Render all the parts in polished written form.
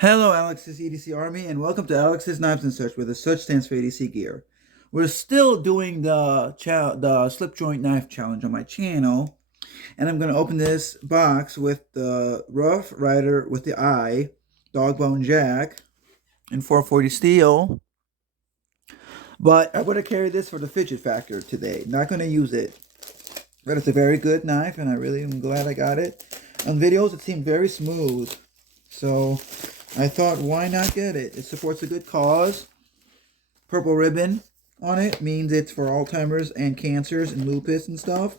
Hello, Alex's EDC Army, and welcome to Alex's Knives and Such, where the Such stands for EDC gear. We're still doing the slip joint knife challenge on my channel, and I'm going to open this box with the Rough Rider with the eye, dog bone jack, and 440 steel. But I'm going to carry this for the fidget factor today. Not going to use it, but it's a very good knife, and I really am glad I got it. On videos, it seemed very smooth, so I thought, why not get it? It supports a good cause. Purple ribbon on it means it's for Alzheimer's and cancers and lupus and stuff.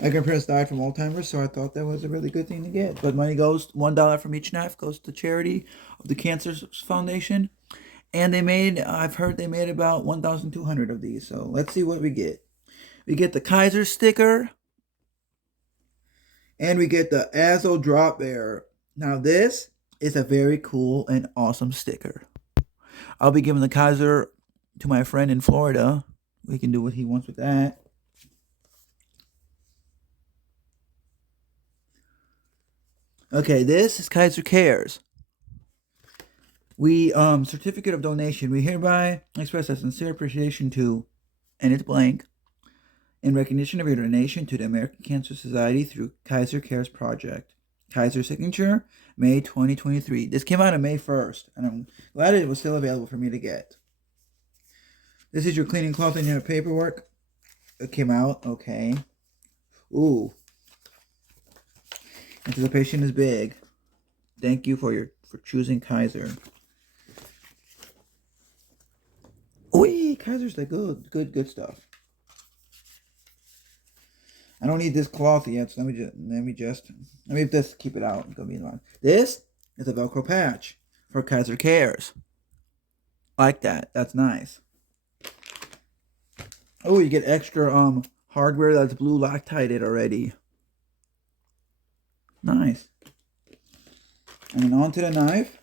My grandparents died from Alzheimer's, so I thought that was a really good thing to get. But money goes, $1 from each knife goes to charity of the Cancer Foundation. And I've heard they made about 1,200 of these. So let's see what we get. We get the Kizer sticker. And we get the Azo Drop Bear. Now this is a very cool and awesome sticker. I'll be giving the Kizer to my friend in Florida. We can do what he wants with that. Okay, this is Kizer Cares. Certificate of donation. We hereby express our sincere appreciation to, and it's blank, in recognition of your donation to the American Cancer Society through Kizer Cares Project. Kizer signature, May 2023. This came out on May 1st, and I'm glad it was still available for me to get. This is your cleaning cloth and your paperwork. It came out, okay. Ooh. Anticipation is big. Thank you for choosing Kizer. Ooh, Kizer's the good stuff. I don't need this cloth yet, so let me just keep it out. This is a Velcro patch for Kizer Cares. Like that. That's nice. Oh, you get extra hardware that's blue Loctited already. Nice. And then onto the knife.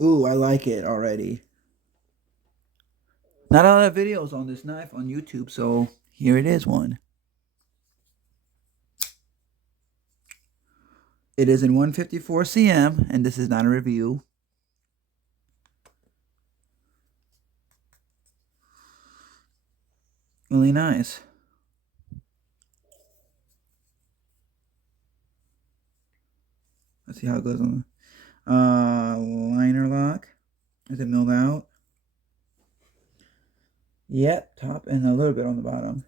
Ooh, I like it already. Not a lot of videos on this knife on YouTube, so here it is one. It is in 154 cm, and this is not a review. Really nice. Let's see how it goes on. Liner lock. Is it milled out? Yep, top and a little bit on the bottom.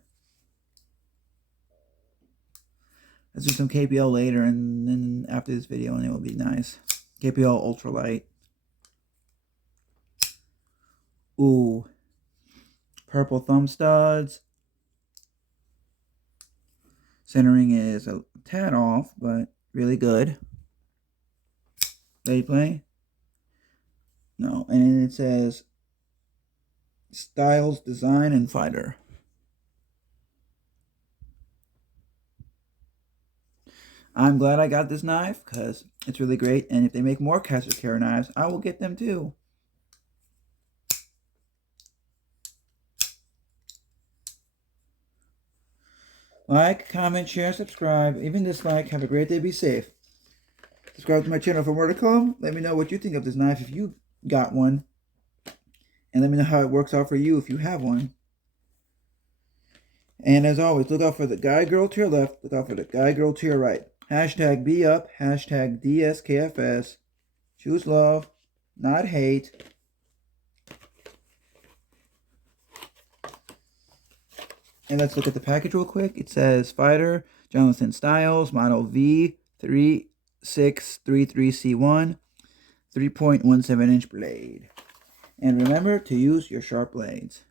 Let's do some KPL later, and then after this video, and it will be nice. KPL ultralight. Ooh. Purple thumb studs. Centering is a tad off, but really good. Ready to play? No. And it says Styles, Design, and Fighter. I'm glad I got this knife because it's really great. And if they make more Kizer Cares knives, I will get them too. Like, comment, share, subscribe, even dislike. Have a great day. Be safe. Subscribe to my channel for more to come. Let me know what you think of this knife if you got one. And let me know how it works out for you if you have one. And as always, look out for the guy girl to your left. Look out for the guy girl to your right. Hashtag be up. Hashtag DSKFS. Choose love, not hate. And let's look at the package real quick. It says Fighter, Jonathan Styles, model V3633C1, 3.17-inch blade. And remember to use your sharp blades.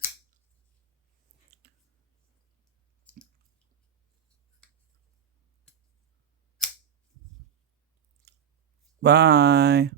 Bye.